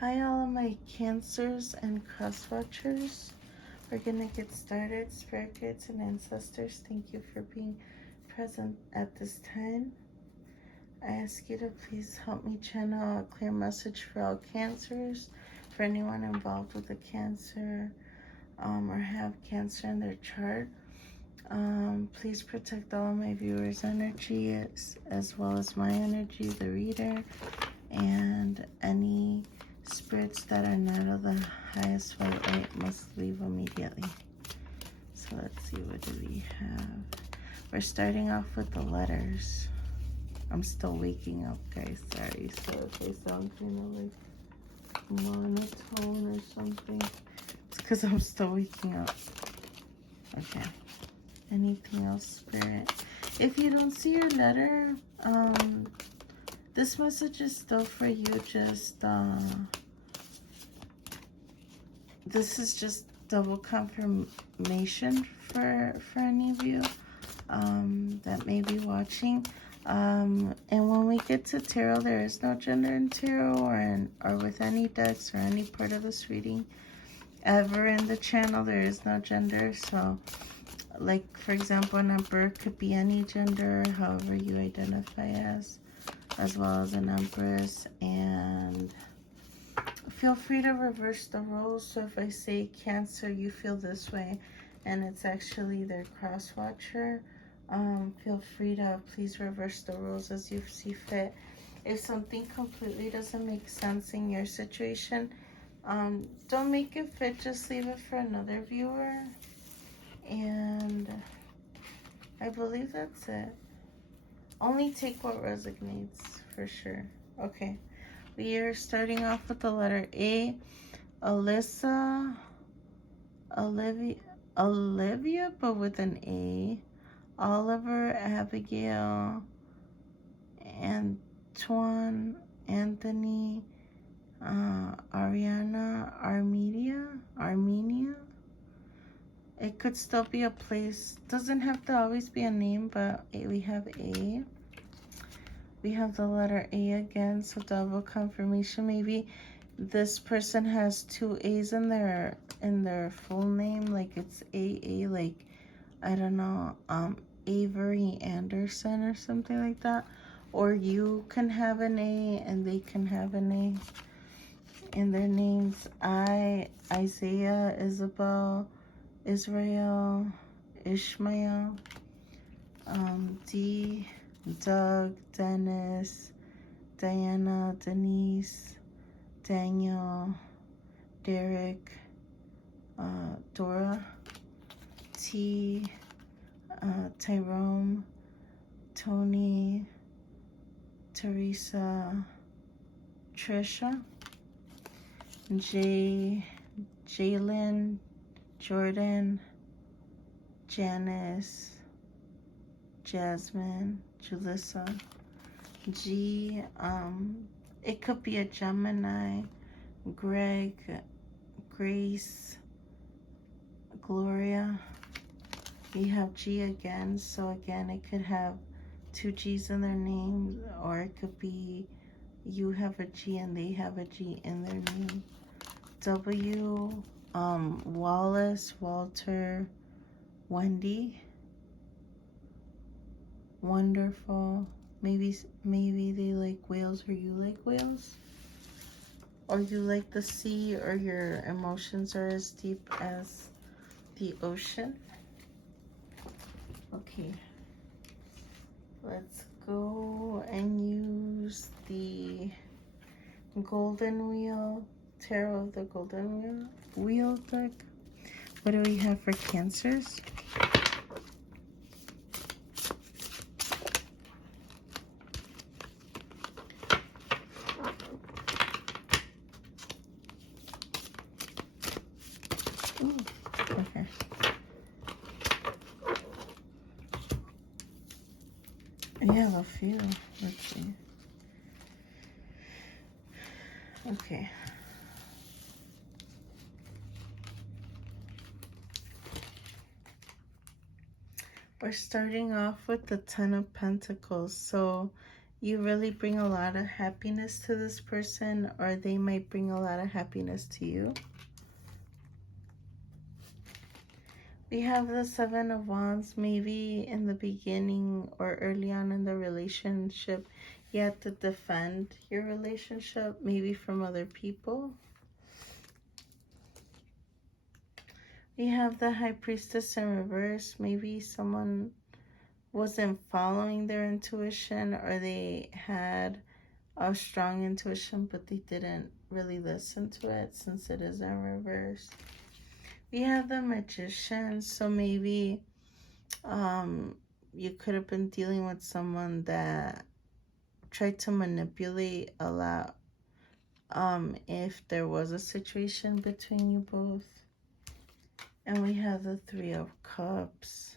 Hi, all of my Cancers and cross watchers. We're gonna get started. Spirit guides and ancestors, thank you for being present at this time. I ask you to please help me channel a clear message for all Cancers, for anyone involved with a Cancer or have Cancer in their chart. Please protect all of my viewers' energy as well as my energy, the reader, and any spirits that are not of the highest white light must leave immediately. So let's see, what do we have? We're starting off with the letters. I'm still waking up, guys. Sorry. So if I sound kind of like monotone or something, it's because I'm still waking up. Okay. Anything else, Spirit? If you don't see your letter, this message is still for you. Just this is just double confirmation for any of you that may be watching. And when we get to tarot, there is no gender in tarot or with any decks or any part of this reading ever in the channel. There is no gender. So like, for example, an emperor could be any gender, however you identify as well as an empress. And feel free to reverse the roles. So if I say Cancer, you feel this way, and it's actually their cross watcher, feel free to please reverse the roles as you see fit. If something completely doesn't make sense in your situation, don't make it fit, just leave it for another viewer. And I believe that's it. Only take what resonates, for sure. Okay, we are starting off with the letter A. Alyssa, Olivia, but with an A. Oliver, Abigail, Antoine, Anthony, Ariana, Armenia. It could still be a place. Doesn't have to always be a name, but we have A. We have the letter A again, so double confirmation. Maybe this person has two A's in their full name, like it's AA, like I don't know, Avery Anderson or something like that. Or you can have an A and they can have an A in their names. Isaiah, Isabel, Israel, Ishmael, D, Doug, Dennis, Diana, Denise, Daniel, Derek, Dora, T, Tyrone, Tony, Teresa, Trisha, Jalen, Jordan, Janice, Jasmine, Julissa, G, it could be a Gemini, Greg, Grace, Gloria. We have G again, so again it could have two G's in their name, or it could be you have a G and they have a G in their name. W, Wallace, Walter, Wendy, Wonderful. Maybe they like whales or you like whales, or you like the sea, or your emotions are as deep as the ocean. Okay, let's go and use the Golden Wheel, Tarot of the Golden Wheel deck. What do we have for Cancers? Ooh, okay. I have a few. Let's see. Okay. We're starting off with the Ten of Pentacles. So You really bring a lot of happiness to this person, or they might bring a lot of happiness to you. We have the Seven of Wands. Maybe in the beginning or early on in the relationship, you have to defend your relationship, maybe from other people. We have the High Priestess in reverse. Maybe someone wasn't following their intuition, or they had a strong intuition, but they didn't really listen to it since it is in reverse. We have the Magician. So maybe you could have been dealing with someone that tried to manipulate a lot if there was a situation between you both. And we have the Three of Cups.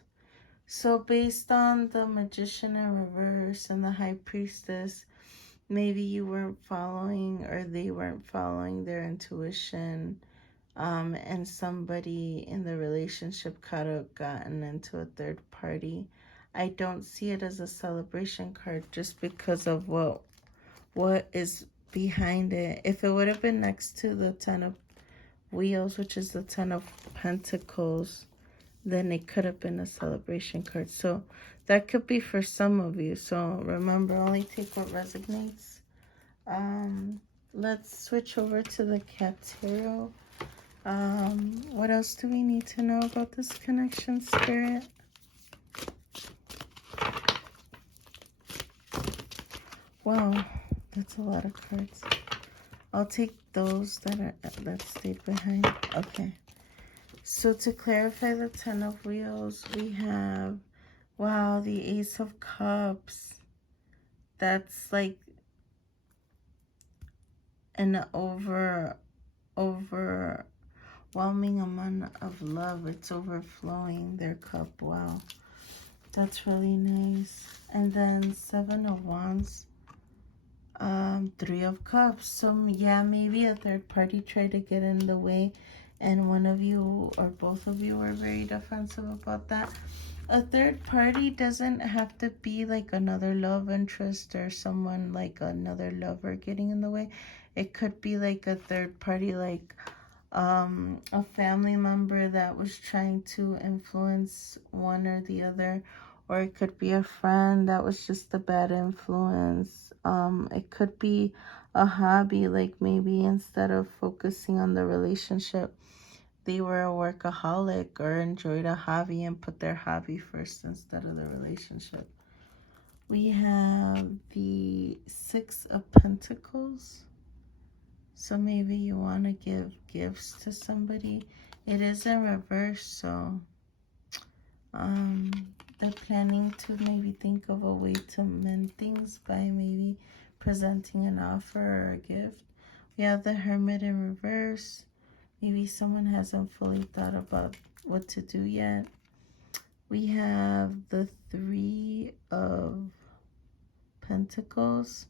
So based on the Magician in reverse and the High Priestess, maybe you weren't following, or they weren't following their intuition, and somebody in the relationship could have gotten into a third party. I don't see it as a celebration card just because of what is behind it. If it would have been next to the Ten of Wheels, which is the Ten of Pentacles, then it could have been a celebration card. So that could be for some of you. So remember, only take what resonates. Let's switch over to the Cat Tarot. What else do we need to know about this connection, Spirit? Wow, that's a lot of cards. I'll take those that stayed behind. Okay. So to clarify the Ten of Wheels, we have, wow, the Ace of Cups. That's like an overwhelming amount of love. It's overflowing their cup. Wow. That's really nice. And then Seven of Wands. Three of Cups. So yeah, maybe a third party tried to get in the way, and one of you or both of you were very defensive about that. A third party doesn't have to be like another love interest or someone like another lover getting in the way. It could be like a third party, like a family member that was trying to influence one or the other, or it could be a friend that was just a bad influence. It could be a hobby, like maybe instead of focusing on the relationship, they were a workaholic or enjoyed a hobby and put their hobby first instead of the relationship. We have the Six of Pentacles. So maybe you want to give gifts to somebody. It is in reverse, so they're planning to maybe think of a way to mend things by maybe presenting an offer or a gift. We have the Hermit in reverse. Maybe someone hasn't fully thought about what to do yet. We have the Three of Pentacles.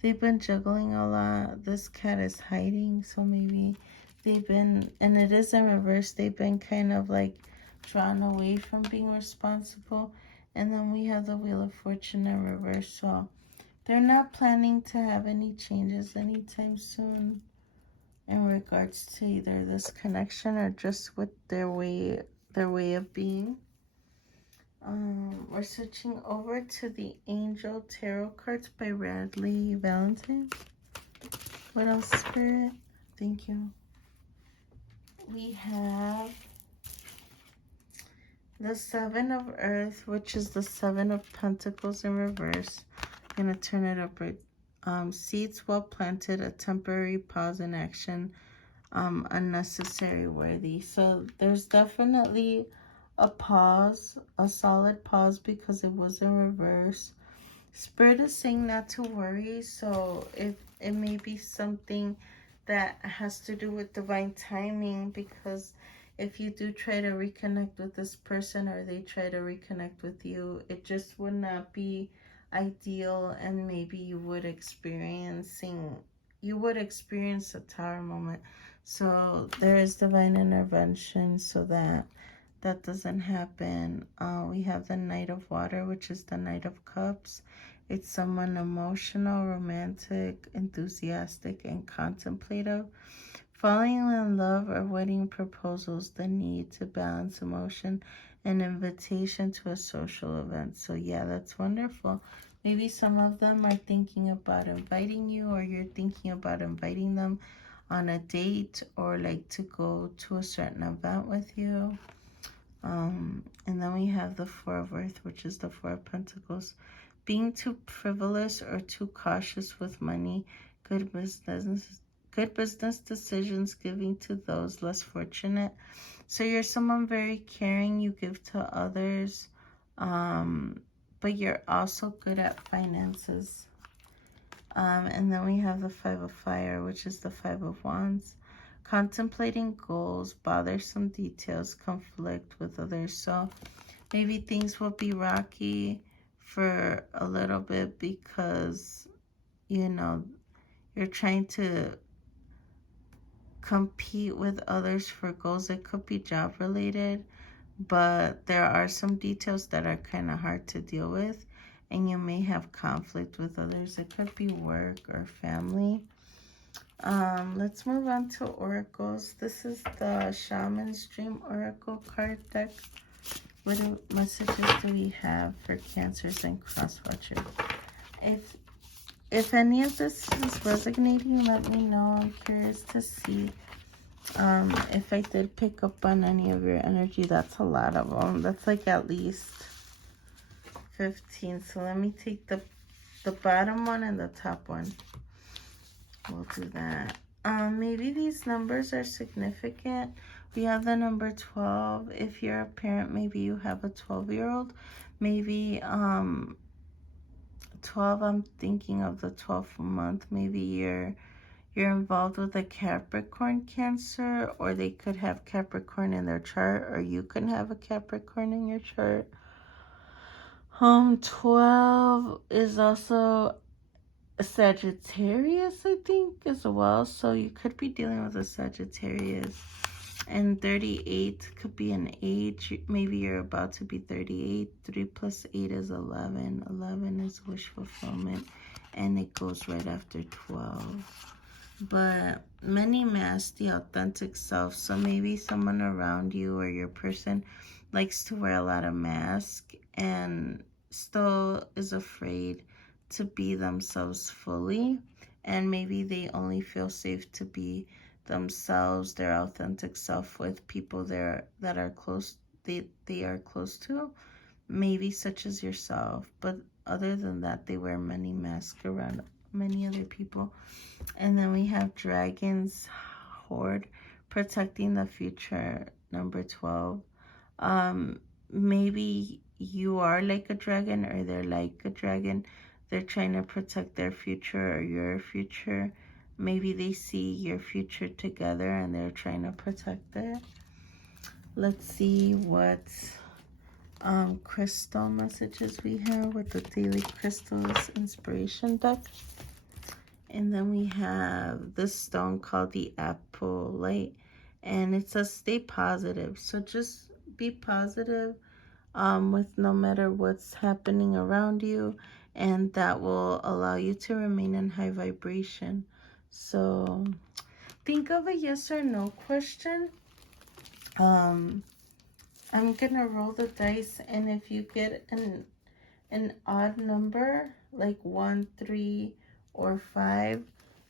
They've been juggling a lot. This cat is hiding, so maybe they've been, and it is in reverse, they've been kind of like drawn away from being responsible. And then we have the Wheel of Fortune in reverse, so they're not planning to have any changes anytime soon in regards to either this connection or just with their way of being. We're switching over to the Angel Tarot cards by Radleigh Valentine. What else, Spirit? Thank you. We have the Seven of Earth, which is the Seven of Pentacles in reverse. I'm going to turn it upward. Seeds well planted, a temporary pause in action, unnecessary worthy. So there's definitely a pause, a solid pause, because it was in reverse. Spirit is saying not to worry, so it may be something that has to do with divine timing, because if you do try to reconnect with this person or they try to reconnect with you, it just would not be ideal, and maybe you would experience a Tower moment. So there is divine intervention so that doesn't happen. We have the Knight of Water, which is the Knight of Cups. It's someone emotional, romantic, enthusiastic, and contemplative. Falling in love or wedding proposals, the need to balance emotion and invitation to a social event. So yeah, that's wonderful. Maybe some of them are thinking about inviting you, or you're thinking about inviting them on a date, or like to go to a certain event with you. And then we have the Four of Earth, which is the Four of Pentacles. Being too frivolous or too cautious with money, good business decisions, giving to those less fortunate. So you're someone very caring, you give to others, but you're also good at finances. And then we have the Five of Fire, which is the Five of Wands. Contemplating goals, bothersome details, conflict with others. So maybe things will be rocky for a little bit because, you know, you're trying to compete with others for goals. It could be job related, but there are some details that are kind of hard to deal with, and you may have conflict with others. It could be work or family. Let's move on to oracles. This is the Shaman's Dream Oracle card deck. What messages do we have for Cancers and cross watchers? If any of this is resonating, let me know. I'm curious to see if I did pick up on any of your energy. That's a lot of them. That's like at least 15. So let me take the bottom one and the top one. We'll do that. Maybe these numbers are significant. We have the number 12. If you're a parent, maybe you have a 12-year-old. Maybe 12, I'm thinking of the 12th month. Maybe you're involved with a Capricorn Cancer, or they could have Capricorn in their chart, or you can have a Capricorn in your chart. 12 is also a Sagittarius, I think, as well. So you could be dealing with a Sagittarius. And 38 could be an age. Maybe you're about to be 38. 3 plus 8 is 11. 11 is wish fulfillment. And it goes right after 12. But many mask the authentic self. So maybe someone around you or your person likes to wear a lot of masks and still is afraid to be themselves fully. And maybe they only feel safe to be themselves, their authentic self, with people that are close, they are close to, maybe such as yourself. But other than that, they wear many masks around many other people. And then we have Dragon's Horde, protecting the future, number 12. Maybe you are like a dragon, or they're like a dragon. They're trying to protect their future or your future. Maybe they see your future together and they're trying to protect it. Let's see what crystal messages we have with the Daily Crystals Inspiration deck. And then we have this stone called the Apolite, and it says stay positive. So just be positive with no matter what's happening around you, and that will allow you to remain in high vibration. So think of a yes or no question. I'm gonna roll the dice, and if you get an odd number like 1, 3, or 5,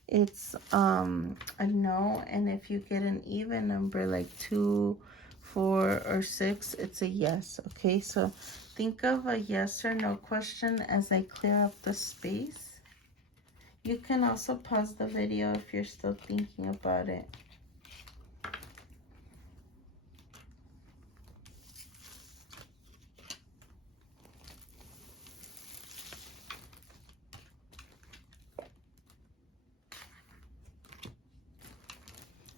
it's a no. And if you get an even number like 2, 4, or 6, it's a yes. Okay, so think of a yes or no question as I clear up the space. You can also pause the video if you're still thinking about it.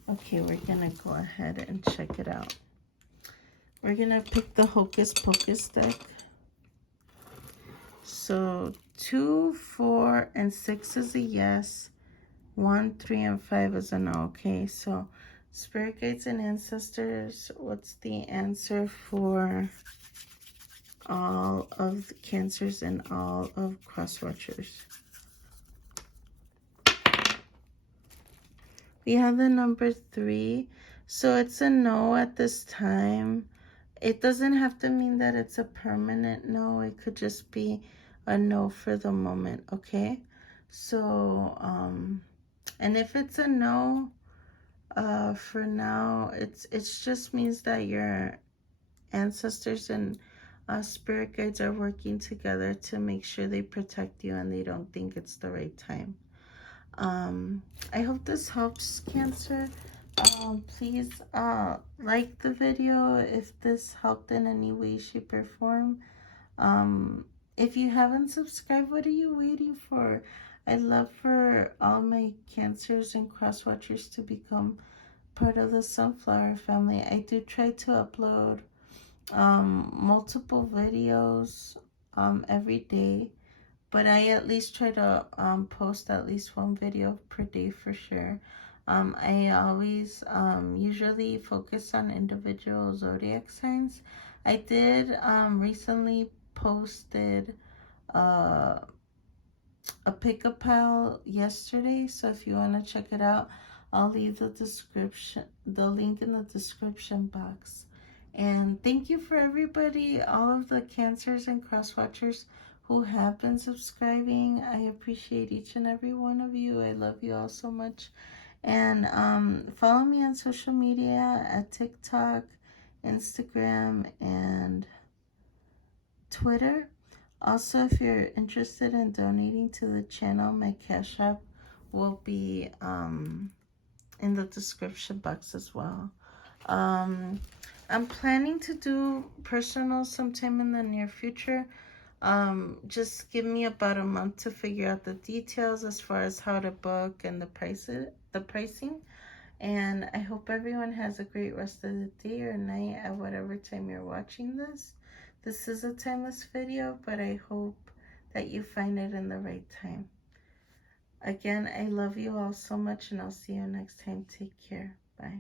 Okay, we're gonna go ahead and check it out. We're gonna pick the Hocus Pocus deck. So 2, 4, and 6 is a yes. 1, 3, and 5 is a no. Okay, so Spirit Guides and Ancestors, what's the answer for all of the Cancers and all of cross watchers. We have the number 3. So it's a no at this time. It doesn't have to mean that it's a permanent no. It could just be a no for the moment, okay? So, and if it's a no, for now, it's just means that your ancestors and spirit guides are working together to make sure they protect you and they don't think it's the right time. I hope this helps, Cancer. Please like the video if this helped in any way, shape, or form. If you haven't subscribed, what are you waiting for? I'd love for all my Cancers and cross watchers to become part of the Sunflower family. I do try to upload multiple videos every day, but I at least try to post at least one video per day for sure. I always usually focus on individual zodiac signs. I did recently posted a pick-up pile yesterday, so if you want to check it out, I'll leave the link in the description box. And thank you for everybody, all of the Cancers and cross watchers who have been subscribing. I appreciate each and every one of you. I love you all so much. And follow me on social media at TikTok, Instagram, and Twitter. Also, if you're interested in donating to the channel, my Cash App will be in the description box as well. I'm planning to do personal sometime in the near future. Just give me about a month to figure out the details as far as how to book and the pricing. And I hope everyone has a great rest of the day or night at whatever time you're watching this. This is a timeless video, but I hope that you find it in the right time. Again, I love you all so much, and I'll see you next time. Take care. Bye.